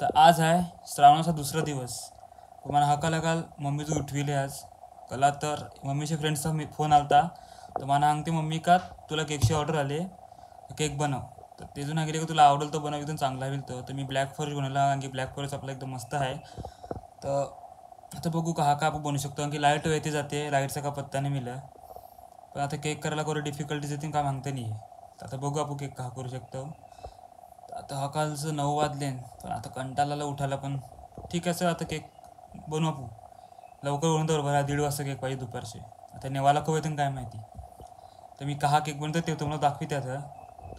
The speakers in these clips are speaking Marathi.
तर आज आहे श्रावणाचा दुसरा दिवस. मला हाका काल मम्मीचं उठविले आज कला. तर मम्मीच्या फ्रेंड्सचा फोन आलता. तर मला सांगते मम्मी का तुला केकची ऑर्डर आले, केक बनव. तर तेजून सांगितले की तुला आवडेल तर बनव, एकदम चांगला होईल. तर मी ब्लॅक फॉरेस्ट बनवला कारण की ब्लॅक फॉरेस्ट आपला एकदम मस्त आहे. तर आता बघू का आपण बनवू शकतो. कारण की लाईट येते जाते, लाईटचा का पत्ता नाही मिळाला. पण आता केक करायला करू डिफिकल्टीज येते का मागते नाही. तर आता बघू आपण केक करू शकतो. आता हा कालचं 9 वाजले, पण आता कंटाळाला उठायला. पण ठीक आहे सर, आता केक बनवू आपण लवकर. बनवून तर बरं 1:30 वाजता केक पाहिजे दुपारचे. आता नेवाला कव येतं काय माहिती. तर मी केक बनतो ते तुम्हाला दाखविते. आता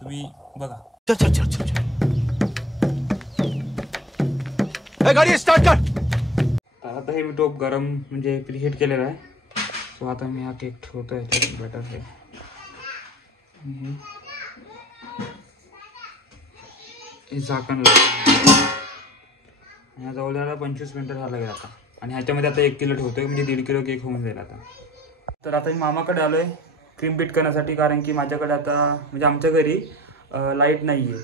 तुम्ही बघा. गाडी स्टार्ट कर. आता हे मी टोप गरम म्हणजे प्रीहीट केलेला आहे. सो आता मी हा केक ठेवतो याच्यात बॅटर आहे. हे झाकण जवळजवळ 25 मिनटं झालं गेलं आता. आणि ह्याच्यामध्ये आता 1 किलो ठेवतोय, म्हणजे 1.5 किलो केक होऊन जाईल आता. तर आता मी मामाकडे आलो आहे क्रीम बीट करण्यासाठी. कारण की माझ्याकडे आता म्हणजे आमच्या घरी लाईट नाही आहे.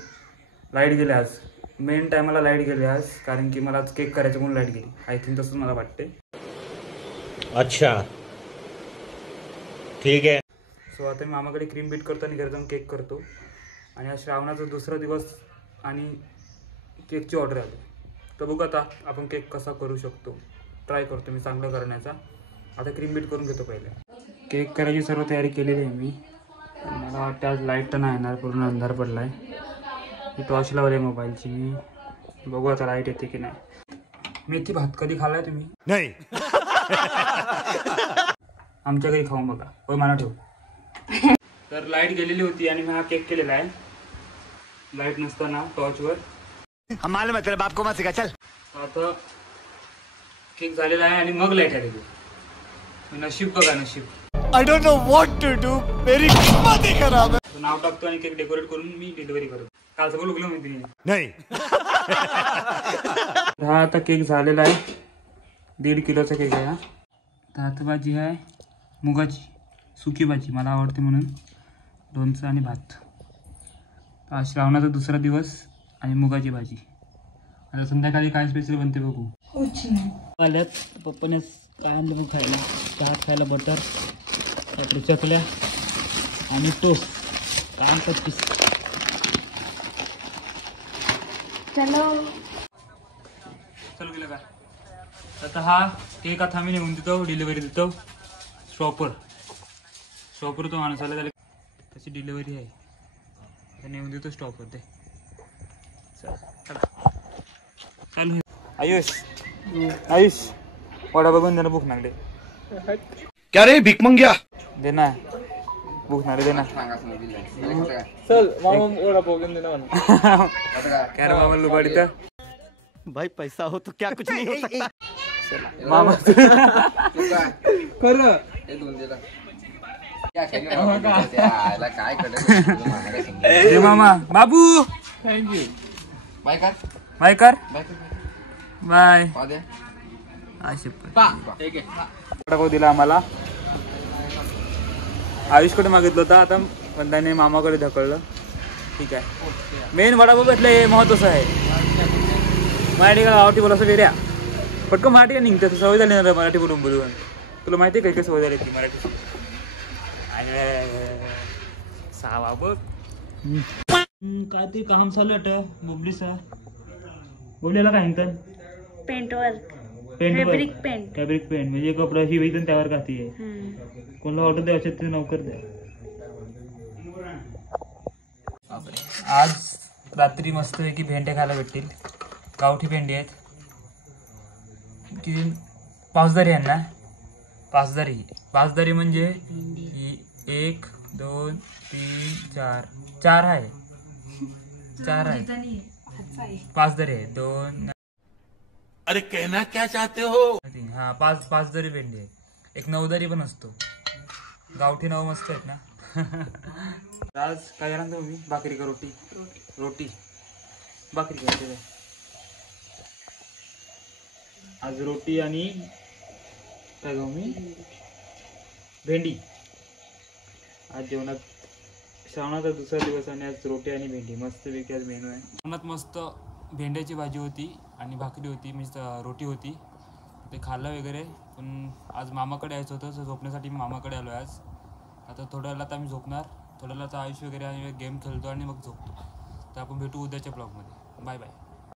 लाईट गेली आज, मेन टायमाला लाईट गेली आज. कारण की मला आज केक करायचं म्हणून लाईट गेली. आय थिंक तसंच मला वाटते. अच्छा ठीक आहे. सो आता मी मामाकडे क्रीम बीट करतो आणि घरी जाऊन केक करतो. आणि हा श्रावणाचा दुसरा दिवस आणि केकची ऑर्डर आली. तर बघू आता आपण केक कसा करू शकतो. ट्राय करतो मी चांगलं करण्याचा. आता क्रीम बीट करून घेतो पहिले. केक करायची सर्व तयारी केलेली आहे मी. मला वाटतं आज लाईट तर नाही येणार, पूर्ण अंधार पडला आहे. मी टॉर्च लावली आहे मोबाईलची. मी बघू आता लाईट येते की नाही. मेथी भात कधी खाल्लाय तुम्ही? नाही. आमच्या घरी खाऊन बघा. होय मला ठेव. तर लाईट गेलेली होती आणि मी हा केक केलेला आहे लाईट नसताना टॉर्चवर. हम मालूम है तेरे बाप को मत सिखा चल. आता केक झालेला आहे आणि मग लाईट आलेली. नशीब बघा नशीब. I don't know what to do. मेरी किस्मत ही खराब है. नाव टाकतो आणि केक डेकोरेट करून मी डिलिव्हरी करतो. काल सगळं उगलं माहिती नाही. हा आता केक झालेला आहे. 1.5 किलोचा केक आहे हा. भात भाजी आहे मुगाची, सुकी भाजी मला आवडते म्हणून. लोणचं आणि भात. आज श्रावणाचा दुसरा दिवस आणि मुगाची भाजी. आता संध्याकाळी काय स्पेशल बनते बघू. आल्यात पप्पाने काय आणलं बघू खायला. चहात खायला बटर, त्याकडे चकल्या आणि टोस्ट. काय 25. चलो गेलं का. आता हा केक आता आम्ही नेऊन देतो, डिलिव्हरी देतो. शॉपर तो माणूस आला त्याला त्याची डिलिव्हरी आहे. आता नेऊन देतो स्टॉपवर ते. चालू आहे. आयुष वडा बघून देना भूक लागले. क्या रे भीक मंग्या. देना भूक लागले देना. चल मामा वडा बघून देना म्हणा. क्या रे मामा लुबाडी तर. भाई पैसा हो तो क्या कुछ नहीं हो सकता. मामा खरं दे मामा. बाबू थँक्यू. बाय कर. बाय. दिला आम्हाला. आयुषकडे मागितलं होतं, आता बंदाने मामाकडे ढकललं. ठीक आहे. मेन वडापाव भेटलं हे महत्वाचं आहे. मराठी का गावठी बोलायचं वेड्या पटकन मराठी का निघतं. सवय झाली ना मराठी बोलून बोलून. तुला माहिती आहे काय सवय झाली ती मराठी. सावा बघ काय ते काम चालू आहे बुबलीचा. बुबलीला काय म्हणतात. फॅब्रिक पेंट म्हणजे कपडा ही वैतन त्यावर काढते. कोणाला ऑर्डर द्यायचे ते नोकर द्या. आज रात्री मस्तपैकी भेंडे खायला भेटतील. गावठी भेंडी आहेत की पाचदारी आहे ना. पाचदारी म्हणजे 1 2 3 4 4 आहे. 4 आहे. पाचदारी आहे 2. अरे कहना क्या चाहते हो. हा 5 दारी भेंडी आहे. एक 9 दारी पण असतो. गावठी 9 मस्त आहेत ना. आज काय झालं तुम्ही. भाकरी का रोटी भाकरी करते आज. रोटी आणि काय घेऊ मी भेंडी. आज जेवणात श्रावणाचा दुसरा दिवस आणि आज रोटी आणि भेंडी मस्त पैकी आज मेनू आहे. श्रावणात मस्त भेंड्याची भाजी होती आणि भाकरी होती, रोटी होती, ते खाल्लं वगैरे. पण आज मामाकडे यायचं होतं, तर झोपण्यासाठी मी मामाकडे आलो आहे आज. आता थोड्या वेळात आम्ही झोपणार, थोड्या वेळात आयुष वगैरे आणि गेम खेळतो आणि मग झोपतो. तर आपण भेटू उद्याच्या ब्लॉगमध्ये. Bye bye.